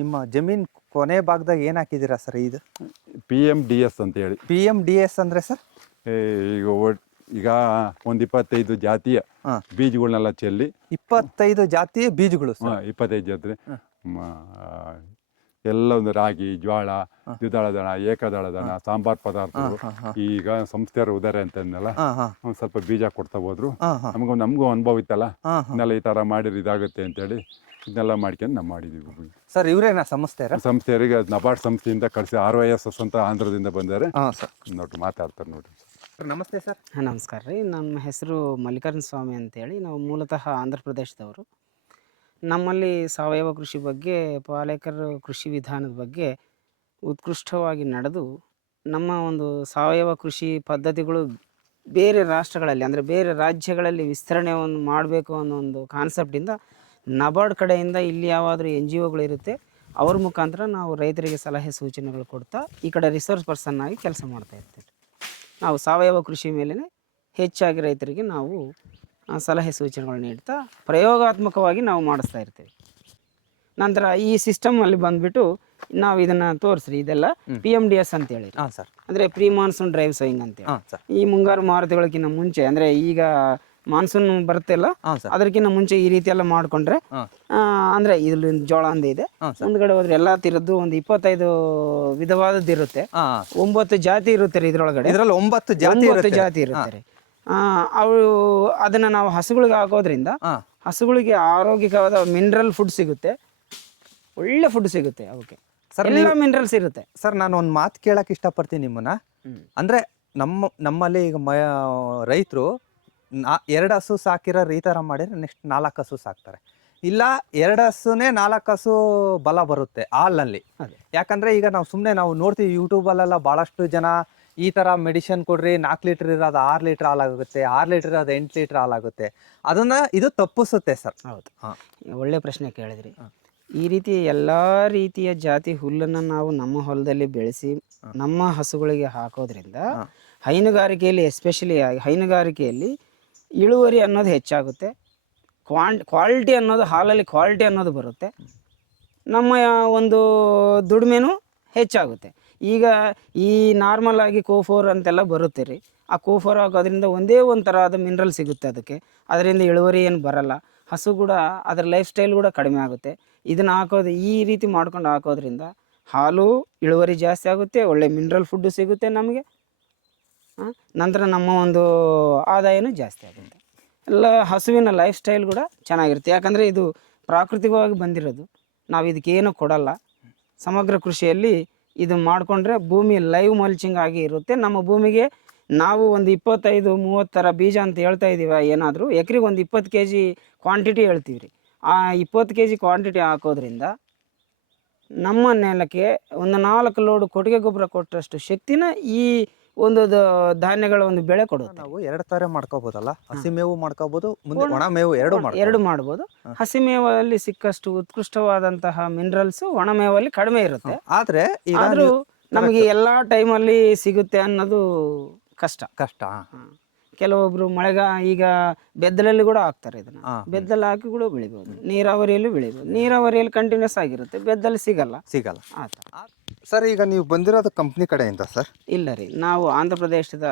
ನಿಮ್ಮ ಜಮೀನ್ ಕೊನೆ ಭಾಗದಾಗ ಏನು ಹಾಕಿದ್ದೀರಾ ಸರ್ ಇದು? PMDS ಅಂತ ಹೇಳಿ. PMDS ಅಂದರೆ ಸರ್? ಈಗ ಒಂದು 25 ಜಾತಿಯ ಬೀಜಗಳನ್ನೆಲ್ಲ ಚೆಲ್ಲಿ 25 ಜಾತಿಯ ಬೀಜಗಳು ಸರ್? 25 ಜಾತಿ ಎಲ್ಲ ಒಂದು ರಾಗಿ, ಜ್ವಾಳ, ದ್ವಿದಳ ದಳ, ಏಕದಳ ದಳ, ಸಾಂಬಾರ್ ಪದಾರ್ಥಗಳು. ಈಗ ಸಂಸ್ಥೆಯವರು ಉದಾರೆ ಅಂತಂದಲ್ಲ, ಒಂದು ಸ್ವಲ್ಪ ಬೀಜ ಕೊಡ್ತಾ ಹೋದ್ರು. ನಮಗೂ ಅನುಭವ ಇತ್ತಲ್ಲ, ಇದನ್ನೆಲ್ಲ ಈ ಥರ ಮಾಡಿದ್ರೆ ಇದಾಗುತ್ತೆ ಅಂತೇಳಿ ಇದನ್ನೆಲ್ಲ ಮಾಡ್ಕೊಂಡು ನಾವು ಮಾಡಿದ್ದೀವಿ ಸರ್. ಇವರೇನಾ ಸಂಸ್ಥೆಯವರಿಗೆ ನಬಾರ್ಡ್ ಸಂಸ್ಥೆಯಿಂದ ಕಳಿಸಿ RYSS ಅಂತ ಆಂಧ್ರದಿಂದ ಬಂದರೆ ನೋಡ್ರಿ ಮಾತಾಡ್ತಾರೆ ನೋಡ್ರಿ. ನಮಸ್ತೆ ಸರ್. ನಮಸ್ಕಾರ ರೀ. ನಮ್ಮ ಹೆಸರು ಮಲ್ಲಿಕಾರ್ಜುನ ಸ್ವಾಮಿ ಅಂತೇಳಿ. ನಾವು ಮೂಲತಃ ಆಂಧ್ರ ಪ್ರದೇಶದವರು. ನಮ್ಮಲ್ಲಿ ಸಾವಯವ ಕೃಷಿ ಬಗ್ಗೆ, ಪಾಲೇಕರ್ ಕೃಷಿ ವಿಧಾನದ ಬಗ್ಗೆ ಉತ್ಕೃಷ್ಟವಾಗಿ ನಡೆದು ನಮ್ಮ ಒಂದು ಸಾವಯವ ಕೃಷಿ ಪದ್ಧತಿಗಳು ಬೇರೆ ರಾಷ್ಟ್ರಗಳಲ್ಲಿ ಅಂದರೆ ಬೇರೆ ರಾಜ್ಯಗಳಲ್ಲಿ ವಿಸ್ತರಣೆಯನ್ನು ಮಾಡಬೇಕು ಅನ್ನೋ ಒಂದು ಕಾನ್ಸೆಪ್ಟಿಂದ ನಬಾರ್ಡ್ ಕಡೆಯಿಂದ ಇಲ್ಲಿ ಯಾವಾದರೂ NGOಗಳು ಇರುತ್ತೆ, ಅವ್ರ ಮುಖಾಂತರ ನಾವು ರೈತರಿಗೆ ಸಲಹೆ ಸೂಚನೆಗಳು ಕೊಡ್ತಾ ಈ ಕಡೆ ರಿಸೋರ್ಸ್ ಪರ್ಸನ್ ಆಗಿ ಕೆಲಸ ಮಾಡ್ತಾ ಇರ್ತೀವಿ. ನಾವು ಸಾವಯವ ಕೃಷಿ ಮೇಲೇ ಹೆಚ್ಚಾಗಿ ರೈತರಿಗೆ ನಾವು ಸಲಹೆ ಸೂಚನೆಗಳು ನೀಡ್ತಾ ಪ್ರಯೋಗಾತ್ಮಕವಾಗಿ ನಾವು ಮಾಡಿಸ್ತಾ ಇರ್ತೀವಿ. ನಂತರ ಈ ಸಿಸ್ಟಮಲ್ಲಿ ಬಂದುಬಿಟ್ಟು ನಾವು ಇದನ್ನು ತೋರಿಸ್ರಿ, ಇದೆಲ್ಲ PMDS ಅಂತೇಳಿ ಸರ್. ಅಂದರೆ ಪ್ರೀ ಮಾನ್ಸೂನ್ ಡ್ರೈವ್ ಸೋಯಿಂಗ್ ಅಂತೇಳಿ. ಈ ಮುಂಗಾರು ಮಾರುತಿಗಳಕ್ಕಿಂತ ಮುಂಚೆ ಅಂದರೆ ಈಗ ಮಾನ್ಸೂನ್ ಬರುತ್ತೆಲ್ಲ ಅದಕ್ಕಿಂತ ಮುಂಚೆ ಈ ರೀತಿ ಎಲ್ಲ ಮಾಡಿಕೊಂಡ್ರೆ ಅಂದರೆ ಇಲ್ಲಿ ಜೋಳ ಅಂದೇ ಇದೆ, ಮುಂದ್ಗಡೆ ಹೋದ್ರೆ ಎಲ್ಲ ತಿರದ್ದು ಒಂದು 25 ವಿಧವಾದದ್ದು ಇರುತ್ತೆ. 9 ಜಾತಿ ಇರುತ್ತೆ ರೀ ಇದ್ರೊಳಗಡೆ. ಇದರಲ್ಲಿ 9 ಜಾತಿ ಇರುತ್ತೆ ರೀ. ಅವು ಅದನ್ನು ನಾವು ಹಸುಗಳಿಗೆ ಹಾಕೋದ್ರಿಂದ ಹಸುಗಳಿಗೆ ಆರೋಗ್ಯಕವಾದ ಮಿನರಲ್ ಫುಡ್ ಸಿಗುತ್ತೆ, ಒಳ್ಳೆ ಫುಡ್ ಸಿಗುತ್ತೆ ಅವಕ್ಕೆ. ಎಲ್ಲ ಮಿನರಲ್ಸ್ ಇರುತ್ತೆ ಸರ್. ನಾನು ಒಂದು ಮಾತು ಕೇಳಕ್ಕೆ ಇಷ್ಟಪಡ್ತೀನಿ ನಿಮ್ಮನ್ನ. ಅಂದರೆ ನಮ್ಮಲ್ಲಿ ಈಗ ರೈತರು 2 ಹಸು ಸಾಕಿರೋ ಈ ಥರ ಮಾಡಿದ್ರೆ ನೆಕ್ಸ್ಟ್ 4 ಹಸು ಸಾಕ್ತಾರೆ. ಇಲ್ಲ 2 ಹಸುನೇ 4 ಹಸು ಬಲ ಬರುತ್ತೆ ಹಾಲಲ್ಲಿ. ಯಾಕಂದರೆ ಈಗ ನಾವು ನೋಡ್ತೀವಿ ಯೂಟ್ಯೂಬಲ್ಲೆಲ್ಲ ಭಾಳಷ್ಟು ಜನ ಈ ಥರ ಮೆಡಿಸಿನ್ ಕೊಡ್ರಿ, 4 ಲೀಟ್ರ್ ಇರೋದು 6 ಲೀಟ್ರ್ ಹಾಲಾಗುತ್ತೆ, 6 ಲೀಟ್ರ್ ಇರೋದು 8 ಲೀಟ್ರ್ ಹಾಲಾಗುತ್ತೆ. ಇದು ತಪ್ಪಿಸುತ್ತೆ ಸರ್. ಹೌದು, ಒಳ್ಳೆ ಪ್ರಶ್ನೆ ಕೇಳಿದ್ರಿ. ಈ ರೀತಿ ಎಲ್ಲ ರೀತಿಯ ಜಾತಿ ಹುಲ್ಲನ್ನು ನಾವು ನಮ್ಮ ಹೊಲದಲ್ಲಿ ಬೆಳೆಸಿ ನಮ್ಮ ಹಸುಗಳಿಗೆ ಹಾಕೋದ್ರಿಂದ ಹೈನುಗಾರಿಕೆಯಲ್ಲಿ, ಎಸ್ಪೆಷಲಿ ಹೈನುಗಾರಿಕೆಯಲ್ಲಿ ಇಳುವರಿ ಅನ್ನೋದು ಹೆಚ್ಚಾಗುತ್ತೆ. ಕ್ವಾಲಿಟಿ ಅನ್ನೋದು, ಹಾಲಲ್ಲಿ ಕ್ವಾಲಿಟಿ ಅನ್ನೋದು ಬರುತ್ತೆ. ನಮ್ಮ ಒಂದು ದುಡಿಮೆನೂ ಹೆಚ್ಚಾಗುತ್ತೆ. ಈಗ ಈ ನಾರ್ಮಲ್ ಆಗಿ ಕೋಫೋರ್ ಅಂತೆಲ್ಲ ಬರುತ್ತೆ ರೀ. ಆ ಕೋಫೋರ್ ಹಾಕೋದ್ರಿಂದ ಒಂದೇ ಒಂದು ಥರದ ಮಿನರಲ್ ಸಿಗುತ್ತೆ ಅದಕ್ಕೆ, ಅದರಿಂದ ಇಳುವರಿ ಏನು ಬರಲ್ಲ. ಹಸು ಕೂಡ ಅದರ ಲೈಫ್ ಸ್ಟೈಲ್ ಕೂಡ ಕಡಿಮೆ ಆಗುತ್ತೆ. ಇದನ್ನು ಹಾಕೋದು ಈ ರೀತಿ ಮಾಡ್ಕೊಂಡು ಹಾಕೋದ್ರಿಂದ ಹಾಲು ಇಳುವರಿ ಜಾಸ್ತಿ ಆಗುತ್ತೆ, ಒಳ್ಳೆ ಮಿನರಲ್ ಫುಡ್ಡು ಸಿಗುತ್ತೆ ನಮಗೆ. ನಂತರ ನಮ್ಮ ಒಂದು ಆದಾಯನೂ ಜಾಸ್ತಿ ಆಗುತ್ತೆ. ಎಲ್ಲ ಹಸುವಿನ ಲೈಫ್ ಸ್ಟೈಲ್ ಕೂಡ ಚೆನ್ನಾಗಿರುತ್ತೆ. ಯಾಕಂದರೆ ಇದು ಪ್ರಾಕೃತಿಕವಾಗಿ ಬಂದಿರೋದು, ನಾವು ಇದಕ್ಕೇನು ಕೊಡಲ್ಲ. ಸಮಗ್ರ ಕೃಷಿಯಲ್ಲಿ ಇದು ಮಾಡಿಕೊಂಡ್ರೆ ಭೂಮಿ ಲೈವ್ ಮಲ್ಚಿಂಗ್ ಆಗಿ ಇರುತ್ತೆ. ನಮ್ಮ ಭೂಮಿಗೆ ನಾವು ಒಂದು 25-30 ಥರ ಬೀಜ ಅಂತ ಹೇಳ್ತಾ ಇದ್ದೀವಿ. ಏನಾದರೂ ಎಕರೆಗೆ ಒಂದು 20 kg ಕ್ವಾಂಟಿಟಿ ಹೇಳ್ತೀವಿ ರೀ. ಆ 20 kg ಕ್ವಾಂಟಿಟಿ ಹಾಕೋದ್ರಿಂದ ನಮ್ಮ ನೆಲಕ್ಕೆ ಒಂದು 4 ಲೋಡ್ ಕೊಟ್ಟಿಗೆ ಗೊಬ್ಬರ ಕೊಟ್ಟಷ್ಟು ಶಕ್ತಿನ ಈ ಒಂದು ಧಾನ್ಯಗಳ ಒಂದು ಬೆಳೆ ಕೊಡುತ್ತೆ. ನಾವು 2 ಥರ ಮಾಡ್ಕೋಬೋದಲ್ಲ, ಹಸಿ ಮೇವು ಮಾಡ್ಕೋಬೋದು, ಮುಂದೆ ಒಣ ಮೇವು ಎರಡು ಮಾಡ್ಬೋದು. ಹಸಿ ಮೇವಲ್ಲಿ ಸಿಕ್ಕಷ್ಟು ಉತ್ಕೃಷ್ಟವಾದಂತಹ ಮಿನರಲ್ಸ್ ಒಣ ಮೇವಲ್ಲಿ ಕಡಿಮೆ ಇರುತ್ತೆ. ಆದ್ರೂ ನಮಗೆ ಎಲ್ಲ ಟೈಮಲ್ಲಿ ಸಿಗುತ್ತೆ ಅನ್ನೋದು ಕಷ್ಟ. ಕೆಲವೊಬ್ರು ಈಗ ಬೆದ್ದಲಲ್ಲಿ ಕೂಡ ಹಾಕ್ತಾರೆ. ಇದನ್ನ ಬೆದ್ದಲ್ ಹಾಕಿ ಕೂಡ ಬೆಳಿಬೋದು, ನೀರಾವರಿಯಲ್ಲೂ ಬೆಳಿಬೋದು. ನೀರಾವರಿಯಲ್ಲಿ ಕಂಟಿನ್ಯೂಸ್ ಆಗಿರುತ್ತೆ, ಬೆದ್ದಲ್ ಸಿಗಲ್ಲ. ಸರ್, ಈಗ ನೀವು ಬಂದಿರೋದು ಕಂಪ್ನಿ ಕಡೆಯಿಂದ ಸರ್? ಇಲ್ಲ ರೀ, ನಾವು ಆಂಧ್ರ ಪ್ರದೇಶದ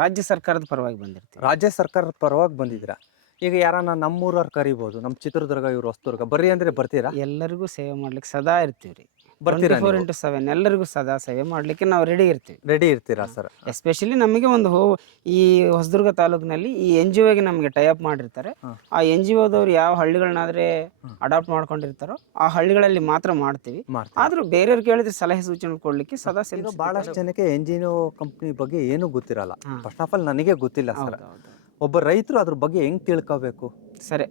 ರಾಜ್ಯ ಸರ್ಕಾರದ ಪರವಾಗಿ ಬಂದಿರ್ತೀವಿ. ರಾಜ್ಯ ಸರ್ಕಾರದ ಪರವಾಗಿ ಬಂದಿದ್ದೀರಾ. ಈಗ ಯಾರನ್ನ ನಮ್ಮೂರವ್ರು ಕರಿಬೋದು, ನಮ್ಮ ಚಿತ್ರದುರ್ಗ, ಇವ್ರು ಹೊಸದುರ್ಗ ಬರ್ರಿ ಅಂದ್ರೆ ಬರ್ತೀರಾ? ಎಲ್ಲರಿಗೂ ಸೇವೆ ಮಾಡ್ಲಿಕ್ಕೆ ಸದಾ ಇರ್ತೀವಿ ರೀ. 24x7 ಎಲ್ಲರಿಗೂ ಸದಾ ಸೇವೆ ಮಾಡಲಿಕ್ಕೆ ನಾವು ರೆಡಿ ಇರ್ತೀರಾ ಸರ್? ಎಸ್ಪೆಷಲಿ ನಮಗೆ ಈ ಹೊಸದುರ್ಗ ತಾಲೂಕಿನಲ್ಲಿ ಈ NGOಗೆ ನಮಗೆ ಟೈಅಪ್ ಮಾಡಿರ್ತಾರೆ. ಆ NGOದವ್ರು ಯಾವ ಹಳ್ಳಿಗಳನ್ನಾದ್ರೆ ಅಡಾಪ್ಟ್ ಮಾಡ್ಕೊಂಡಿರ್ತಾರೋ ಆ ಹಳ್ಳಿಗಳಲ್ಲಿ ಮಾತ್ರ ಮಾಡ್ತೀವಿ. ಆದ್ರೂ ಬೇರೆಯವ್ರು ಕೇಳಿದ್ರೆ ಸಲಹೆ ಸೂಚನೆ ಕೊಡ್ಲಿಕ್ಕೆ ಸದಾ ಸೇವೆ. ಬಹಳಷ್ಟು ಜನಕ್ಕೆ NGO ಕಂಪ್ನಿ ಬಗ್ಗೆ ಏನೂ ಗೊತ್ತಿರಲ್ಲ. ಫಸ್ಟ್ ಆಫ್ ಆಲ್ ನನಗೆ ಗೊತ್ತಿಲ್ಲ ಸರ್. ಒಬ್ಬ ರೈತರು ಅದ್ರ ಬಗ್ಗೆ ಹೆಂಗ್ ತಿಳ್ಕೋಬೇಕು? ಸರಿ,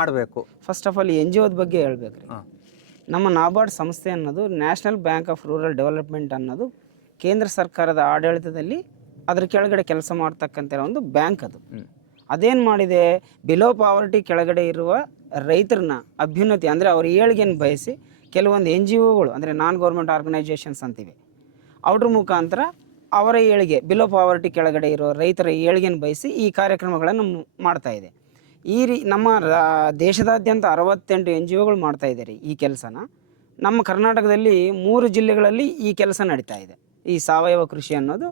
ಮಾಡಬೇಕು. ಫಸ್ಟ್ ಆಫ್ ಆಲ್ NGOದ ಬಗ್ಗೆ ಹೇಳ್ಬೇಕ್ರಿ. ನಮ್ಮ ನಾಬಾರ್ಡ್ ಸಂಸ್ಥೆ ಅನ್ನೋದು national bank of rural development ಅನ್ನೋದು ಕೇಂದ್ರ ಸರ್ಕಾರದ ಆಡಳಿತದಲ್ಲಿ ಅದ್ರ ಕೆಳಗಡೆ ಕೆಲಸ ಮಾಡ್ತಕ್ಕಂಥ ಒಂದು ಬ್ಯಾಂಕ್. ಅದೇನು ಮಾಡಿದೆ, ಬಿಲೋ ಪಾವರ್ಟಿ ಕೆಳಗಡೆ ಇರುವ ರೈತರನ್ನ ಅಭ್ಯುನ್ನತಿ ಅಂದರೆ ಅವ್ರ ಏಳಿಗೆಯನ್ನು ಬಯಸಿ ಕೆಲವೊಂದು NGOಗಳು ಅಂದರೆ ನಾನ್ ಗೌರ್ಮೆಂಟ್ ಆರ್ಗನೈಸೇಷನ್ಸ್ ಅಂತಿವೆ, ಅವ್ರ ಮುಖಾಂತರ ಅವರ ಏಳಿಗೆ, ಬಿಲೋ ಪಾವರ್ಟಿ ಕೆಳಗಡೆ ಇರೋ ರೈತರ ಏಳಿಗೆಯನ್ನು ಬಯಸಿ ಈ ಕಾರ್ಯಕ್ರಮಗಳನ್ನು ಮಾಡ್ತಾ ಇದೆ. ನಮ್ಮ ದೇಶದಾದ್ಯಂತ 68 NGOಗಳು ಮಾಡ್ತಾ ಇದ್ದಾರೆ ಈ ಕೆಲಸನ. ನಮ್ಮ ಕರ್ನಾಟಕದಲ್ಲಿ 3 ಜಿಲ್ಲೆಗಳಲ್ಲಿ ಈ ಕೆಲಸ ನಡೀತಾ ಇದೆ. ಈ ಸಾವಯವ ಕೃಷಿ ಅನ್ನೋದು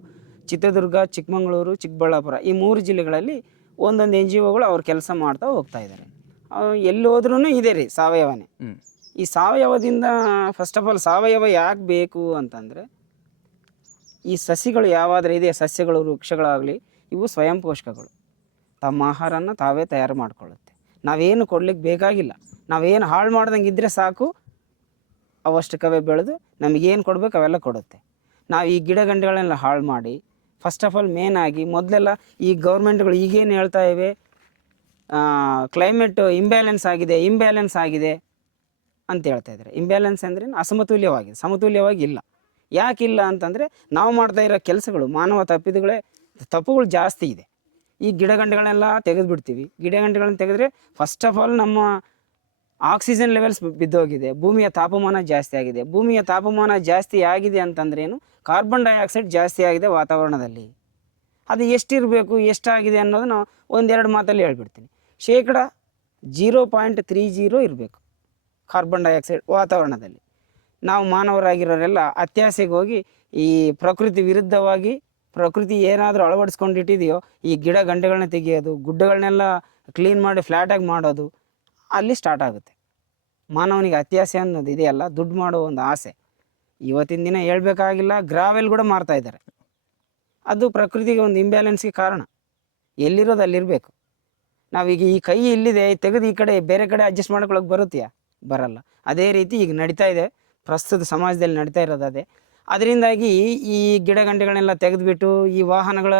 ಚಿತ್ರದುರ್ಗ, ಚಿಕ್ಕಮಗಳೂರು, ಚಿಕ್ಕಬಳ್ಳಾಪುರ ಈ 3 ಜಿಲ್ಲೆಗಳಲ್ಲಿ ಒಂದೊಂದು NGOಗಳು ಅವ್ರ ಕೆಲಸ ಮಾಡ್ತಾ ಹೋಗ್ತಾ ಇದ್ದಾರೆ. ಎಲ್ಲಿ ಹೋದ್ರೂ ಇದೆ ರೀ ಸಾವಯವನೇ. ಈ ಸಾವಯವದಿಂದ ಫಸ್ಟ್ ಆಫ್ ಆಲ್ ಸಾವಯವ ಯಾಕೆ ಬೇಕು ಅಂತಂದರೆ, ಈ ಸಸಿಗಳು ಯಾವಾದರೆ ಇದೆ, ಸಸ್ಯಗಳು ವೃಕ್ಷಗಳಾಗಲಿ, ಇವು ಸ್ವಯಂ ಪೋಷಕಗಳು. ತಮ್ಮ ಆಹಾರನ ತಾವೇ ತಯಾರು ಮಾಡ್ಕೊಳ್ಳುತ್ತೆ. ನಾವೇನು ಕೊಡ್ಲಿಕ್ಕೆ ಬೇಕಾಗಿಲ್ಲ. ನಾವೇನು ಹಾಳು ಮಾಡ್ದಂಗೆ ಇದ್ದರೆ ಸಾಕು, ಅವಷ್ಟಕ್ಕವೇ ಬೆಳೆದು ನಮಗೇನು ಕೊಡಬೇಕು ಅವೆಲ್ಲ ಕೊಡುತ್ತೆ. ನಾವು ಈ ಗಿಡ ಗಂಟೆಗಳನ್ನೆಲ್ಲ ಹಾಳು ಮಾಡಿ, ಫಸ್ಟ್ ಆಫ್ ಆಲ್ ಮೇನ್ ಆಗಿ ಮೊದಲೆಲ್ಲ ಈ ಗೌರ್ಮೆಂಟ್ಗಳು ಈಗೇನು ಹೇಳ್ತಾ ಇವೆ, ಕ್ಲೈಮೇಟ್ ಇಂಬ್ಯಾಲೆನ್ಸ್ ಆಗಿದೆ ಅಂತ ಹೇಳ್ತಾ ಇದ್ದಾರೆ. ಇಂಬ್ಯಾಲೆನ್ಸ್ ಅಂದರೆ ಅಸಮತುಲ್ಯವಾಗಿದೆ, ಸಮತುಲ್ಯವಾಗಿ ಇಲ್ಲ. ಯಾಕಿಲ್ಲ ಅಂತಂದರೆ ನಾವು ಮಾಡ್ತಾ ಇರೋ ಕೆಲಸಗಳು, ಮಾನವ ತಪ್ಪುಗಳು ಜಾಸ್ತಿ ಇದೆ. ಈ ಗಿಡಗಂಟೆಗಳನ್ನೆಲ್ಲ ತೆಗೆದುಬಿಡ್ತೀವಿ. ಗಿಡಗಂಟೆಗಳನ್ನ ತೆಗೆದ್ರೆ ಫಸ್ಟ್ ಆಫ್ ಆಲ್ ನಮ್ಮ ಆಕ್ಸಿಜನ್ ಲೆವೆಲ್ಸ್ ಬಿದ್ದೋಗಿದೆ, ಭೂಮಿಯ ತಾಪಮಾನ ಜಾಸ್ತಿ ಆಗಿದೆ. ಭೂಮಿಯ ತಾಪಮಾನ ಜಾಸ್ತಿ ಆಗಿದೆ ಅಂತಂದ್ರೆ ಏನು, ಕಾರ್ಬನ್ ಡೈಆಕ್ಸೈಡ್ ಜಾಸ್ತಿ ಆಗಿದೆ ವಾತಾವರಣದಲ್ಲಿ. ಅದು ಎಷ್ಟಿರಬೇಕು, ಎಷ್ಟಾಗಿದೆ ಅನ್ನೋದು ನಾವು ಒಂದೆರಡು ಮಾತಲ್ಲಿ ಹೇಳ್ಬಿಡ್ತೀನಿ. 0.30 ಇರಬೇಕು ಕಾರ್ಬನ್ ಡೈಆಕ್ಸೈಡ್ ವಾತಾವರಣದಲ್ಲಿ. ನಾವು ಮಾನವರಾಗಿರೋರೆಲ್ಲ ಅತ್ಯಾಸೆಗೆ ಹೋಗಿ ಈ ಪ್ರಕೃತಿ ವಿರುದ್ಧವಾಗಿ, ಪ್ರಕೃತಿ ಏನಾದರೂ ಅಳವಡಿಸ್ಕೊಂಡಿಟ್ಟಿದೆಯೋ ಈ ಗಿಡ ಗಂಟೆಗಳನ್ನ ತೆಗೆಯೋದು, ಗುಡ್ಡಗಳನ್ನೆಲ್ಲ ಕ್ಲೀನ್ ಮಾಡಿ ಫ್ಲ್ಯಾಟಾಗಿ ಮಾಡೋದು, ಅಲ್ಲಿ ಸ್ಟಾರ್ಟ್ ಆಗುತ್ತೆ. ಮಾನವನಿಗೆ ಅತ್ಯಾಸೆ ಅನ್ನೋದು ಇದೆಯಲ್ಲ, ದುಡ್ಡು ಮಾಡೋ ಒಂದು ಆಸೆ. ಇವತ್ತಿನ ದಿನ ಹೇಳ್ಬೇಕಾಗಿಲ್ಲ, ಗ್ರಾವೆಲ್ ಕೂಡ ಮಾರ್ತಾ ಇದ್ದಾರೆ. ಅದು ಪ್ರಕೃತಿಗೆ ಒಂದು ಇಂಬ್ಯಾಲೆನ್ಸ್ಗೆ ಕಾರಣ. ಎಲ್ಲಿರೋದು ಅಲ್ಲಿರಬೇಕು. ನಾವೀಗ ಈ ಕೈ ಇಲ್ಲಿದೆ, ತೆಗೆದು ಈ ಕಡೆ ಬೇರೆ ಕಡೆ ಅಡ್ಜಸ್ಟ್ ಮಾಡ್ಕೊಳ್ಳೋಕೆ ಬರುತ್ತೆಯಾ? ಬರಲ್ಲ. ಅದೇ ರೀತಿ ಈಗ ನಡೀತಾ ಇದೆ, ಪ್ರಸ್ತುತ ಸಮಾಜದಲ್ಲಿ ನಡೀತಾ ಇರೋದು ಅದೇ. ಅದರಿಂದಾಗಿ ಈ ಗಿಡ ಗಂಟೆಗಳನ್ನೆಲ್ಲ ತೆಗೆದುಬಿಟ್ಟು ಈ ವಾಹನಗಳ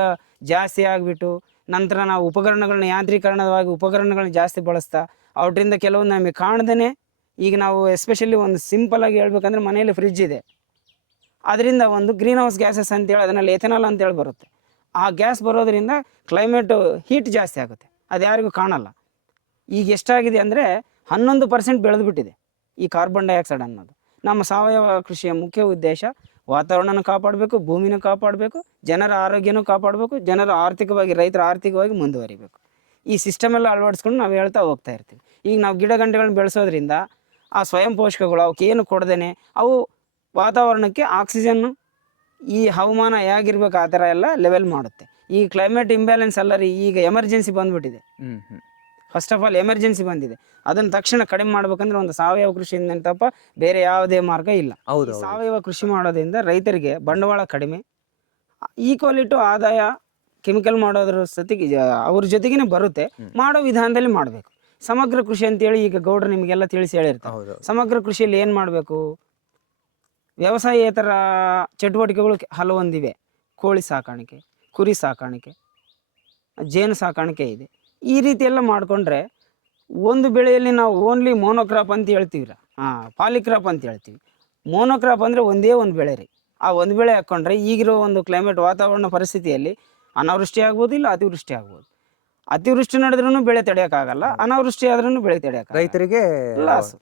ಜಾಸ್ತಿ ಆಗಿಬಿಟ್ಟು, ನಂತರ ನಾವು ಉಪಕರಣಗಳನ್ನ ಯಾಂತ್ರೀಕರಣವಾಗಿ ಉಪಕರಣಗಳನ್ನ ಜಾಸ್ತಿ ಬಳಸ್ತಾ, ಅವರಿಂದ ಕೆಲವೊಂದು ನಮಗೆ ಕಾಣ್ದೇ, ಈಗ ನಾವು ಎಸ್ಪೆಷಲಿ ಒಂದು ಸಿಂಪಲಾಗಿ ಹೇಳ್ಬೇಕಂದ್ರೆ ಮನೆಯಲ್ಲಿ ಫ್ರಿಡ್ಜ್ ಇದೆ, ಅದರಿಂದ ಒಂದು ಗ್ರೀನ್ ಹೌಸ್ ಗ್ಯಾಸಸ್ ಅಂತೇಳಿ ಅದನ್ನಲ್ಲಿ ಎಥೆನಾಲ್ ಅಂತೇಳಿ ಬರುತ್ತೆ. ಆ ಗ್ಯಾಸ್ ಬರೋದ್ರಿಂದ ಕ್ಲೈಮೇಟು ಹೀಟ್ ಜಾಸ್ತಿ ಆಗುತ್ತೆ, ಅದು ಯಾರಿಗೂ ಕಾಣಲ್ಲ. ಈಗ ಎಷ್ಟಾಗಿದೆ ಅಂದರೆ 11% ಬೆಳೆದುಬಿಟ್ಟಿದೆ ಈ ಕಾರ್ಬನ್ ಡೈಆಕ್ಸೈಡ್ ಅನ್ನೋದು. ನಮ್ಮ ಸಾವಯವ ಕೃಷಿಯ ಮುಖ್ಯ ಉದ್ದೇಶ ವಾತಾವರಣನ ಕಾಪಾಡಬೇಕು, ಭೂಮಿನ ಕಾಪಾಡಬೇಕು, ಜನರ ಆರೋಗ್ಯನೂ ಕಾಪಾಡಬೇಕು, ಜನರ ಆರ್ಥಿಕವಾಗಿ, ರೈತರ ಆರ್ಥಿಕವಾಗಿ ಮುಂದುವರಿಬೇಕು. ಈ ಸಿಸ್ಟಮ್ ಎಲ್ಲ ಅಳವಡಿಸ್ಕೊಂಡು ನಾವು ಹೇಳ್ತಾ ಹೋಗ್ತಾ ಇರ್ತೀವಿ. ಈಗ ನಾವು ಗಿಡ ಗಂಟೆಗಳನ್ನ ಬೆಳೆಸೋದ್ರಿಂದ ಆ ಸ್ವಯಂ ಪೋಷಕಗಳು ಅವಕ್ಕೆ ಏನು ಕೊಡ್ದೇನೆ ಅವು ವಾತಾವರಣಕ್ಕೆ ಆಕ್ಸಿಜನ್ನು, ಈ ಹವಾಮಾನ ಹೇಗಿರ್ಬೇಕು ಆ ಥರ ಎಲ್ಲ ಲೆವೆಲ್ ಮಾಡುತ್ತೆ. ಈ ಕ್ಲೈಮೇಟ್ ಇಂಬ್ಯಾಲೆನ್ಸ್ ಅಲ್ಲ ರೀ, ಈಗ ಎಮರ್ಜೆನ್ಸಿ ಬಂದುಬಿಟ್ಟಿದೆ. ಫಸ್ಟ್ ಆಫ್ ಆಲ್ ಎಮರ್ಜೆನ್ಸಿ ಬಂದಿದೆ. ಅದನ್ನು ತಕ್ಷಣ ಕಡಿಮೆ ಮಾಡ್ಬೇಕಂದ್ರೆ ಒಂದು ಸಾವಯವ ಕೃಷಿಯಿಂದ ತಪ್ಪ ಬೇರೆ ಯಾವುದೇ ಮಾರ್ಗ ಇಲ್ಲ. ಸಾವಯವ ಕೃಷಿ ಮಾಡೋದ್ರಿಂದ ರೈತರಿಗೆ ಬಂಡವಾಳ ಕಡಿಮೆ, ಈಕ್ವಲಿ ಟು ಆದಾಯ ಕೆಮಿಕಲ್ ಮಾಡೋದ್ರ ಅವ್ರ ಜೊತೆಗೇ ಬರುತ್ತೆ. ಮಾಡೋ ವಿಧಾನದಲ್ಲಿ ಮಾಡಬೇಕು. ಸಮಗ್ರ ಕೃಷಿ ಅಂತೇಳಿ ಈಗ ಗೌಡ್ರು ನಿಮಗೆಲ್ಲ ತಿಳಿಸಿ ಹೇಳಿರ್ತಾರೆ. ಸಮಗ್ರ ಕೃಷಿಯಲ್ಲಿ ಏನು ಮಾಡಬೇಕು, ವ್ಯವಸಾಯೇತರ ಚಟುವಟಿಕೆಗಳು ಹಲವೊಂದಿವೆ. ಕೋಳಿ ಸಾಕಾಣಿಕೆ, ಕುರಿ ಸಾಕಾಣಿಕೆ, ಜೇನು ಸಾಕಾಣಿಕೆ ಇದೆ. ಈ ರೀತಿ ಎಲ್ಲ ಮಾಡಿಕೊಂಡ್ರೆ ಒಂದು ಬೆಳೆಯಲ್ಲಿ ನಾವು ಓನ್ಲಿ ಮೋನೋಕ್ರಾಪ್ ಅಂತ ಹೇಳ್ತೀವಿ, ಪಾಲಿಕ್ರಾಪ್ ಅಂತ ಹೇಳ್ತೀವಿ. ಮೋನೋಕ್ರಾಪ್ ಅಂದರೆ ಒಂದೇ ಒಂದು ಬೆಳೆ ರೀ. ಆ ಒಂದು ಬೆಳೆ ಹಾಕ್ಕೊಂಡ್ರೆ ಈಗಿರೋ ಒಂದು ಕ್ಲೈಮೇಟ್ ವಾತಾವರಣ ಪರಿಸ್ಥಿತಿಯಲ್ಲಿ ಅನಾವೃಷ್ಟಿ ಆಗ್ಬೋದು, ಇಲ್ಲ ಅತಿವೃಷ್ಟಿ ಆಗ್ಬೋದು. ಅತಿವೃಷ್ಟಿ ನಡೆದ್ರೂ ಬೆಳೆ ತಡೆಯೋಕ್ಕಾಗಲ್ಲ, ಅನಾವೃಷ್ಟಿ ಆದ್ರೂ ಬೆಳೆ ತಡೆಯೋಕ್ಕಾಗಲ್ಲ, ರೈತರಿಗೆ ಲಾಸ್.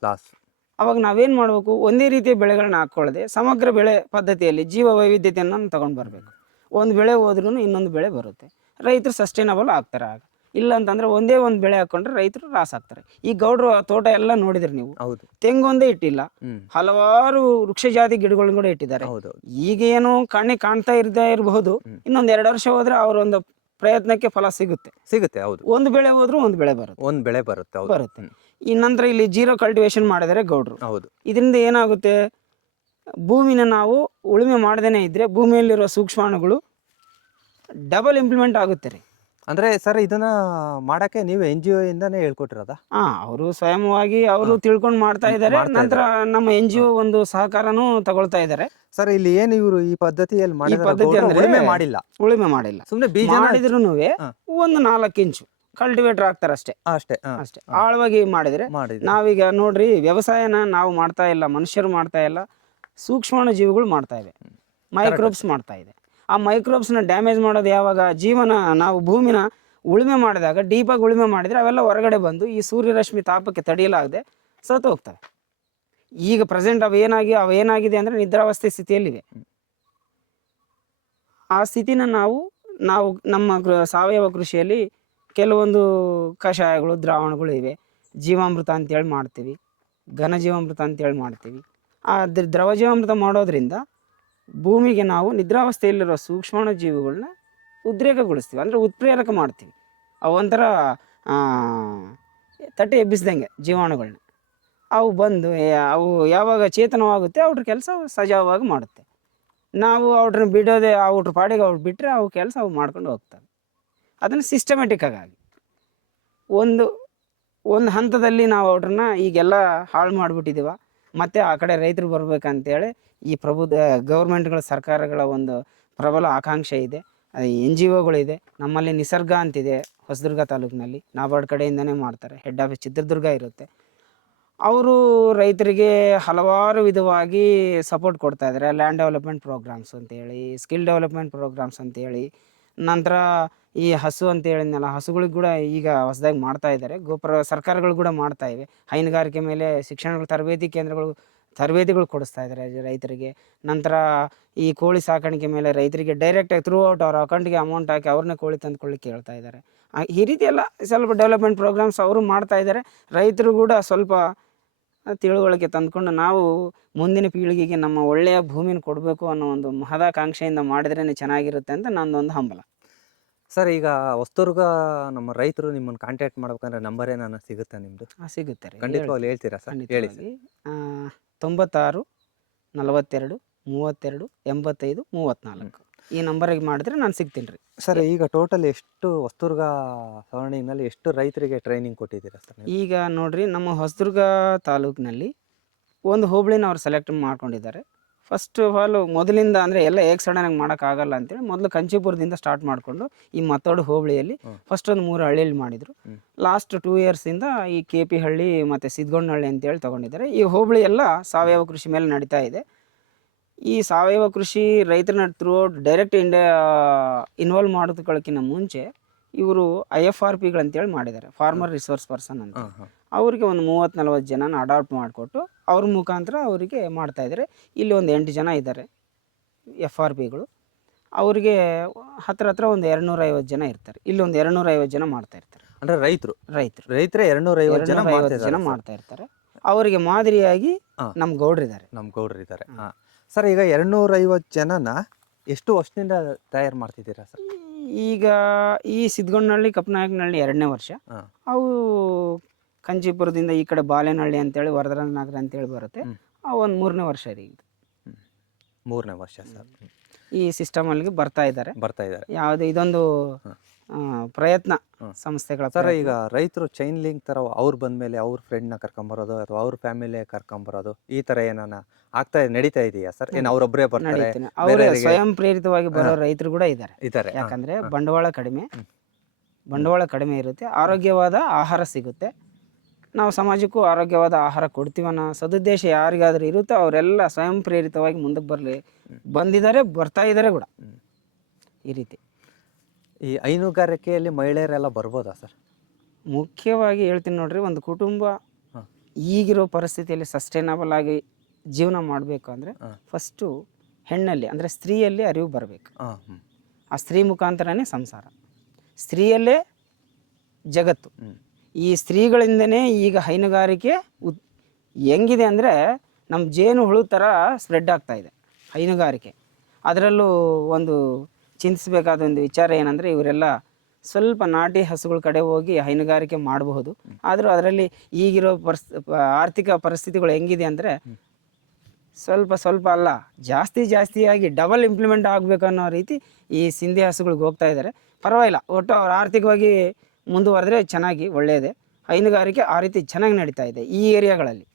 ಅವಾಗ ನಾವೇನು ಮಾಡಬೇಕು, ಒಂದೇ ರೀತಿಯ ಬೆಳೆಗಳನ್ನ ಹಾಕ್ಕೊಳ್ಳದೆ ಸಮಗ್ರ ಬೆಳೆ ಪದ್ಧತಿಯಲ್ಲಿ ಜೀವ ವೈವಿಧ್ಯತೆಯನ್ನು ತಗೊಂಡು ಬರಬೇಕು. ಒಂದು ಬೆಳೆ ಹೋದ್ರೂ ಇನ್ನೊಂದು ಬೆಳೆ ಬರುತ್ತೆ, ರೈತರು ಸಸ್ಟೈನಬಲ್ ಆಗ್ತಾರೆ. ಆಗ ಇಲ್ಲ ಅಂತಂದ್ರೆ ಒಂದೇ ಒಂದು ಬೆಳೆ ಹಾಕೊಂಡ್ರೆ ರೈತರು ಲಾಸ್ ಆಗ್ತಾರೆ. ಈ ಗೌಡ್ರು ತೋಟ ಎಲ್ಲ ನೋಡಿದ್ರಿ ನೀವು, ತೆಂಗೊಂದೇ ಇಟ್ಟಿಲ್ಲ, ಹಲವಾರು ವೃಕ್ಷ ಜಾತಿ ಗಿಡಗಳನ್ನ ಕೂಡ ಇಟ್ಟಿದ್ದಾರೆ. ಈಗ ಏನು ಕಣ್ಣಿಗೆ ಕಾಣ್ತಾ ಇರಬಹುದು, ಇನ್ನೊಂದು 2 ವರ್ಷ ಹೋದ್ರೆ ಅವ್ರ ಒಂದು ಪ್ರಯತ್ನಕ್ಕೆ ಫಲ ಸಿಗುತ್ತೆ. ಹೌದು, ಒಂದು ಬೆಳೆ ಹೋದ್ರೂ ಒಂದು ಬೆಳೆ ಬರುತ್ತೆ. ಈ ನಂತರ ಇಲ್ಲಿ ಜೀರೋ ಕಲ್ಟಿವೇಶನ್ ಮಾಡಿದರೆ ಗೌಡ್ರು. ಹೌದು, ಇದರಿಂದ ಏನಾಗುತ್ತೆ, ಭೂಮಿನ ನಾವು ಉಳುಮೆ ಮಾಡದೇನೆ ಇದ್ರೆ ಭೂಮಿಯಲ್ಲಿರೋ ಸೂಕ್ಷ್ಮಾಣುಗಳು ಡಬಲ್ ಇಂಪ್ಲಿಮೆಂಟ್ ಆಗುತ್ತೆ ರೀ. ಅಂದ್ರೆ ಸರ್ ಇದನ್ನ ಮಾಡಕ್ಕೆ ನೀವು NGO ಇಂದಾನೆ ಹೇಳ್ಕೊಟ್ಟಿರೋದಾ? ಅವರು ಸ್ವಯಂವಾಗಿ ಅವರು ತಿಳ್ಕೊಂಡು ಮಾಡ್ತಾ ಇದ್ದಾರೆ. ನಂತರ ನಮ್ಮ NGO ಒಂದು ಸಹಕಾರನೂ ತಗೊಳ್ತಾ ಇದ್ದಾರೆ. ಸರ್ ಇಲ್ಲಿ ಏನು ಇವರು ಈ ಪದ್ಧತಿಯಲ್ಲಿ ಉಳುಮೆ ಮಾಡಿಲ್ಲ, ಸುಮ್ಮನೆ ಬೀಜ ಮಾಡಿದ್ರು ಒಂದು 4 ಇಂಚು ಕಲ್ಟಿವೇಟರ್ ಹಾಕ್ತಾರೆ ಅಷ್ಟೇ. ಆಳವಾಗಿ ಮಾಡಿದ್ರೆ ನಾವೀಗ ನೋಡ್ರಿ, ವ್ಯವಸಾಯನ ನಾವು ಮಾಡ್ತಾ ಇಲ್ಲ, ಮನುಷ್ಯರು ಮಾಡ್ತಾ ಇಲ್ಲ, ಸೂಕ್ಷ್ಮಾಣು ಜೀವಿಗಳು ಮಾಡ್ತಾ ಇವೆ, ಮೈಕ್ರೋಬ್ಸ್ ಮಾಡ್ತಾ ಇದೆ. ಆ ಮೈಕ್ರೋಬ್ಸ್ನ ಡ್ಯಾಮೇಜ್ ಮಾಡೋದು ಯಾವಾಗ, ಜೀವನ ನಾವು ಭೂಮಿನ ಉಳುಮೆ ಮಾಡಿದಾಗ, ಡೀಪಾಗಿ ಉಳುಮೆ ಮಾಡಿದರೆ ಅವೆಲ್ಲ ಹೊರಗಡೆ ಬಂದು ಈ ಸೂರ್ಯರಶ್ಮಿ ತಾಪಕ್ಕೆ ತಡೆಯಲಾಗದೆ ಸತ್ತು ಹೋಗ್ತವೆ. ಈಗ ಪ್ರೆಸೆಂಟ್ ಅವೇನಾಗಿದೆ ಅಂದರೆ ನಿದ್ರಾವಸ್ಥೆ ಸ್ಥಿತಿಯಲ್ಲಿವೆ. ಆ ಸ್ಥಿತಿನ ನಾವು ನಮ್ಮ ಸಾವಯವ ಕೃಷಿಯಲ್ಲಿ ಕೆಲವೊಂದು ಕಷಾಯಗಳು ದ್ರಾವಣಗಳು ಇವೆ. ಜೀವಾಮೃತ ಅಂತೇಳಿ ಮಾಡ್ತೀವಿ, ಘನ ಜೀವಾಮೃತ ಅಂತೇಳಿ ಮಾಡ್ತೀವಿ. ಆ ದ್ರವ ಜೀವಾಮೃತ ಮಾಡೋದ್ರಿಂದ ಭೂಮಿಗೆ ನಾವು ನಿದ್ರಾವಸ್ಥೆಯಲ್ಲಿರೋ ಸೂಕ್ಷ್ಮಾಣು ಜೀವಿಗಳನ್ನ ಉದ್ರೇಕಗೊಳಿಸ್ತೀವಿ, ಅಂದರೆ ಉತ್ಪ್ರೇರಕ ಮಾಡ್ತೀವಿ. ಅವು ಒಂಥರ ತಟ್ಟೆ ಎಬ್ಬಿಸ್ದಂಗೆ ಜೀವಾಣುಗಳನ್ನ. ಅವು ಬಂದು ಅವು ಯಾವಾಗ ಚೇತನವಾಗುತ್ತೆ ಅವ್ರ ಕೆಲಸ ಸಜಾವಾಗಿ ಮಾಡುತ್ತೆ. ನಾವು ಅವ್ರನ್ನ ಬಿಡೋದೇ ಅವ್ರ ಪಾಡಿಗೆ ಅವ್ರು ಬಿಟ್ಟರೆ ಅವು ಕೆಲಸ ಅವು ಮಾಡ್ಕೊಂಡು ಹೋಗ್ತವೆ. ಅದನ್ನು ಸಿಸ್ಟಮೆಟಿಕ್ಕಾಗಿ ಒಂದು ಹಂತದಲ್ಲಿ ನಾವು ಅವ್ರನ್ನ ಈಗೆಲ್ಲ ಹಾಳು ಮಾಡಿಬಿಟ್ಟಿದ್ದೀವ, ಮತ್ತು ಆ ಕಡೆ ರೈತರು ಬರ್ಬೇಕಂತೇಳಿ ಈ ಗೌರ್ಮೆಂಟ್ಗಳ ಸರ್ಕಾರಗಳ ಒಂದು ಪ್ರಬಲ ಆಕಾಂಕ್ಷೆ ಇದೆ. NGOಗಳಿದೆ. ನಮ್ಮಲ್ಲಿ ನಿಸರ್ಗ ಅಂತಿದೆ ಹೊಸದುರ್ಗ ತಾಲೂಕಿನಲ್ಲಿ, ನಾಬಾರ್ಡ್ ಕಡೆಯಿಂದನೇ ಮಾಡ್ತಾರೆ. ಹೆಡ್ ಆಫೀಸ್ ಚಿತ್ರದುರ್ಗ ಇರುತ್ತೆ. ಅವರು ರೈತರಿಗೆ ಹಲವಾರು ವಿಧವಾಗಿ ಸಪೋರ್ಟ್ ಕೊಡ್ತಾ ಇದ್ದಾರೆ. ಲ್ಯಾಂಡ್ ಡೆವಲಪ್ಮೆಂಟ್ ಪ್ರೋಗ್ರಾಮ್ಸ್ ಅಂತೇಳಿ, ಸ್ಕಿಲ್ ಡೆವಲಪ್ಮೆಂಟ್ ಪ್ರೋಗ್ರಾಮ್ಸ್ ಅಂತೇಳಿ, ನಂತರ ಈ ಹಸು ಅಂತ ಹೇಳಿದ್ನಲ್ಲ, ಹಸುಗಳಿಗೆ ಕೂಡ ಈಗ ಹೊಸದಾಗಿ ಮಾಡ್ತಾ ಇದ್ದಾರೆ. ಸರ್ಕಾರಗಳು ಕೂಡ ಮಾಡ್ತಾ ಇವೆ. ಹೈನುಗಾರಿಕೆ ಮೇಲೆ ಶಿಕ್ಷಣಗಳು, ತರಬೇತಿಗಳು ಕೊಡಿಸ್ತಾ ಇದ್ದಾರೆ ರೈತರಿಗೆ. ನಂತರ ಈ ಕೋಳಿ ಸಾಕಾಣಿಕೆ ಮೇಲೆ ರೈತರಿಗೆ ಡೈರೆಕ್ಟಾಗಿ ಥ್ರೂ ಔಟ್ ಅವ್ರ ಅಕೌಂಟಿಗೆ ಅಮೌಂಟ್ ಹಾಕಿ ಅವ್ರನ್ನೇ ಕೋಳಿ ತಂದುಕೊಳ್ಳಿಕ್ಕೆ ಹೇಳ್ತಾ ಇದ್ದಾರೆ. ಈ ರೀತಿ ಎಲ್ಲ ಸ್ವಲ್ಪ ಡೆವಲಪ್ಮೆಂಟ್ ಪ್ರೋಗ್ರಾಮ್ಸ್ ಅವರು ಮಾಡ್ತಾ ಇದ್ದಾರೆ. ರೈತರು ಕೂಡ ಸ್ವಲ್ಪ ತಿಳುವಳಿಕೆ ತಂದುಕೊಂಡು ನಾವು ಮುಂದಿನ ಪೀಳಿಗೆಗೆ ನಮ್ಮ ಒಳ್ಳೆಯ ಭೂಮಿನ ಕೊಡಬೇಕು ಅನ್ನೋ ಒಂದು ಮಹದಾಕಾಂಕ್ಷೆಯಿಂದ ಮಾಡಿದ್ರೇ ಚೆನ್ನಾಗಿರುತ್ತೆ ಅಂತ ನನ್ನದೊಂದು ಹಂಬಲ. ಸರ್, ಈಗ ಹೊಸದುರ್ಗ ನಮ್ಮ ರೈತರು ನಿಮ್ಮನ್ನು ಕಾಂಟ್ಯಾಕ್ಟ್ ಮಾಡ್ಬೇಕಂದ್ರೆ ನಂಬರ್ ಏನಾನ ಸಿಗುತ್ತಾ ನಿಮ್ಮದು? ಸಿಗುತ್ತೆ ರೀ, ಖಂಡಿತವಾಗ್ಲೂ ಹೇಳ್ತೀರಾ ಸರ್? ಹೇಳಿ ಸರ್. 96 42 32 85 34 ಈ ನಂಬರಿಗೆ ಮಾಡಿದ್ರೆ ನಾನು ಸಿಗ್ತೀನಿ ರೀ. ಸರ್, ಈಗ ಟೋಟಲ್ ಎಷ್ಟು ಹೊಸದುರ್ಗ ಸರೌಂಡಿಂಗ್ನಲ್ಲಿ ಎಷ್ಟು ರೈತರಿಗೆ ಟ್ರೈನಿಂಗ್ ಕೊಟ್ಟಿದ್ದೀರಾ ಸರ್? ಈಗ ನೋಡ್ರಿ, ನಮ್ಮ ಹೊಸದುರ್ಗ ತಾಲೂಕಿನಲ್ಲಿ ಒಂದು ಹೋಬಳಿನ ಅವ್ರು ಸೆಲೆಕ್ಟ್ ಮಾಡ್ಕೊಂಡಿದ್ದಾರೆ. ಫಸ್ಟ್ ಆಫ್ ಆಲ್ ಮೊದಲಿಂದ ಅಂದರೆ ಎಲ್ಲ ಸಡನ್ನಾಗಿ ಮಾಡೋಕ್ಕಾಗಲ್ಲ ಅಂತೇಳಿ ಮೊದಲು ಕಂಚಿಪುರದಿಂದ ಸ್ಟಾರ್ಟ್ ಮಾಡಿಕೊಂಡು ಈ ಮತ್ತೋಡು ಹೋಬಳಿಯಲ್ಲಿ ಫಸ್ಟ್ ಒಂದು 3 ಹಳ್ಳಿಯಲ್ಲಿ ಮಾಡಿದರು. ಲಾಸ್ಟ್ 2 ಇಯರ್ಸಿಂದ ಈ KP ಹಳ್ಳಿ ಮತ್ತು ಸಿದ್ಗೊಂಡಹಳ್ಳಿ ಅಂತೇಳಿ ತೊಗೊಂಡಿದ್ದಾರೆ. ಈ ಹೋಬಳಿ ಎಲ್ಲ ಸಾವಯವ ಕೃಷಿ ಮೇಲೆ ನಡೀತಾ ಇದೆ. ಈ ಸಾವಯವ ಕೃಷಿ ರೈತರನ್ನ ಥ್ರೂಔಟ್ ಡೈರೆಕ್ಟ್ ಇನ್ವಾಲ್ವ್ ಮಾಡೋದಕ್ಕಿಂತ ಮುಂಚೆ ಇವರು IFRPಗಳಂತೇಳಿ ಮಾಡಿದ್ದಾರೆ, ಫಾರ್ಮರ್ ರಿಸೋರ್ಸ್ ಪರ್ಸನ್ ಅಂತ. ಅವರಿಗೆ ಒಂದು 30-40 ಜನನ ಅಡಾಪ್ಟ್ ಮಾಡಿಕೊಟ್ಟು ಅವ್ರ ಮುಖಾಂತರ ಅವರಿಗೆ ಮಾಡ್ತಾಯಿದ್ದಾರೆ. ಇಲ್ಲಿ ಒಂದು 8 ಜನ ಇದ್ದಾರೆ FRPಗಳು. ಅವರಿಗೆ ಹತ್ರ ಒಂದು 250 ಜನ ಇರ್ತಾರೆ. ಇಲ್ಲಿ ಒಂದು 250 ಜನ ಮಾಡ್ತಾ ಇರ್ತಾರೆ. ಅಂದರೆ ರೈತರೇ 250 ಜನ ಮಾಡ್ತಾ ಇರ್ತಾರೆ. ಅವರಿಗೆ ಮಾದರಿಯಾಗಿ ನಮ್ಮ ಗೌಡ್ರಿದ್ದಾರೆ. ಸರ್, ಈಗ 250 ಜನನ ಎಷ್ಟು ವರ್ಷದಿಂದ ತಯಾರು ಮಾಡ್ತಿದ್ದೀರಾ ಸರ್? ಈಗ ಈ ಸಿದ್ಗೊಂಡನಹಳ್ಳಿ, ಕಪ್ಪನಾಯಕನಹಳ್ಳಿ 2ನೇ ವರ್ಷ. ಅವು ಕಂಚಿಪುರದಿಂದ ಈ ಕಡೆ ಬಾಲೇನಹಳ್ಳಿ ಅಂತೇಳಿ ವರದರಾಜನಗರ ಅಂತೇಳಿ ಬರುತ್ತೆ, ಅವು ಒಂದು 3ನೇ ವರ್ಷ ರೀ. ಇದು 3ನೇ ವರ್ಷ ಸರ್. ಈ ಸಿಸ್ಟಮಲ್ಲಿ ಬರ್ತಾ ಇದ್ದಾರೆ. ಯಾವುದೇ ಇದೊಂದು ಪ್ರಯತ್ನ ಸಂಸ್ಥೆಗಳ. ಸರ್, ಈಗ ರೈತರು ಚೈನ್ ಲಿಂಕ್ ಥರ ಅವ್ರು ಬಂದಮೇಲೆ ಅವ್ರ ಫ್ರೆಂಡ್ನ ಕರ್ಕೊಂಬರೋದು ಅಥವಾ ಅವ್ರ ಫ್ಯಾಮಿಲಿ ಕರ್ಕೊಂಬರೋದು ಈ ಥರ ಏನಾನ ನಡೀತಾ ಇದೆಯಾ ಸರ್? ಏನು ಅವರೊಬ್ಬರೇ ಬರ್ತಾರೆ? ಅವರೇ ಸ್ವಯಂ ಪ್ರೇರಿತವಾಗಿ ಬರೋ ರೈತರು ಕೂಡ ಇದ್ದಾರೆ. ಯಾಕಂದ್ರೆ ಬಂಡವಾಳ ಕಡಿಮೆ ಇರುತ್ತೆ, ಆರೋಗ್ಯವಾದ ಆಹಾರ ಸಿಗುತ್ತೆ, ನಾವು ಸಮಾಜಕ್ಕೂ ಆರೋಗ್ಯವಾದ ಆಹಾರ ಕೊಡ್ತೀವಿ ಅನ್ನೋ ಸದುದ್ದೇಶ ಯಾರಿಗಾದ್ರೂ ಇರುತ್ತೋ ಅವರೆಲ್ಲ ಸ್ವಯಂ ಪ್ರೇರಿತವಾಗಿ ಮುಂದಕ್ಕೆ ಬಂದಿದ್ದಾರೆ, ಬರ್ತಾ ಇದ್ದಾರೆ ಕೂಡ. ಈ ರೀತಿ ಈ ಹೈನುಗಾರಿಕೆಯಲ್ಲಿ ಮಹಿಳೆಯರೆಲ್ಲ ಬರ್ಬೋದಾ ಸರ್? ಮುಖ್ಯವಾಗಿ ಹೇಳ್ತೀನಿ ನೋಡ್ರಿ, ಒಂದು ಕುಟುಂಬ ಈಗಿರೋ ಪರಿಸ್ಥಿತಿಯಲ್ಲಿ ಸಸ್ಟೈನಬಲ್ ಆಗಿ ಜೀವನ ಮಾಡಬೇಕು ಅಂದರೆ ಫಸ್ಟು ಹೆಣ್ಣಲ್ಲಿ ಅಂದರೆ ಸ್ತ್ರೀಯಲ್ಲಿ ಅರಿವು ಬರಬೇಕು. ಆ ಸ್ತ್ರೀ ಮುಖಾಂತರನೇ ಸಂಸಾರ, ಸ್ತ್ರೀಯಲ್ಲೇ ಜಗತ್ತು. ಈ ಸ್ತ್ರೀಗಳಿಂದನೇ ಈಗ ಹೈನುಗಾರಿಕೆ ಹೆಂಗಿದೆ ಅಂದರೆ ನಮ್ಮ ಜೇನು ಹುಳು ಥರ ಸ್ಪ್ರೆಡ್ ಆಗ್ತಾ ಇದೆ ಹೈನುಗಾರಿಕೆ. ಅದರಲ್ಲೂ ಒಂದು ಚಿಂತಿಸಬೇಕಾದ ಒಂದು ವಿಚಾರ ಏನಂದರೆ, ಇವರೆಲ್ಲ ಸ್ವಲ್ಪ ನಾಟಿ ಹಸುಗಳ ಕಡೆ ಹೋಗಿ ಹೈನುಗಾರಿಕೆ ಮಾಡಬಹುದು. ಆದರೂ ಅದರಲ್ಲಿ ಈಗಿರೋ ಆರ್ಥಿಕ ಪರಿಸ್ಥಿತಿಗಳು ಹೆಂಗಿದೆ ಅಂದರೆ ಸ್ವಲ್ಪ ಅಲ್ಲ, ಜಾಸ್ತಿಯಾಗಿ ಡಬಲ್ ಇಂಪ್ಲಿಮೆಂಟ್ ಆಗಬೇಕು ಅನ್ನೋ ರೀತಿ ಈ ಸಿಂಧಿ ಹಸುಗಳಿಗೆ ಹೋಗ್ತಾ ಇದ್ದಾರೆ. ಪರವಾಗಿಲ್ಲ, ಒಟ್ಟು ಅವ್ರು ಆರ್ಥಿಕವಾಗಿ ಮುಂದುವರೆದ್ರೆ ಚೆನ್ನಾಗಿ ಒಳ್ಳೆಯದೇ. ಹೈನುಗಾರಿಕೆ ಆ ರೀತಿ ಚೆನ್ನಾಗಿ ನಡೀತಾ ಇದೆ ಈ ಏರಿಯಾಗಳಲ್ಲಿ.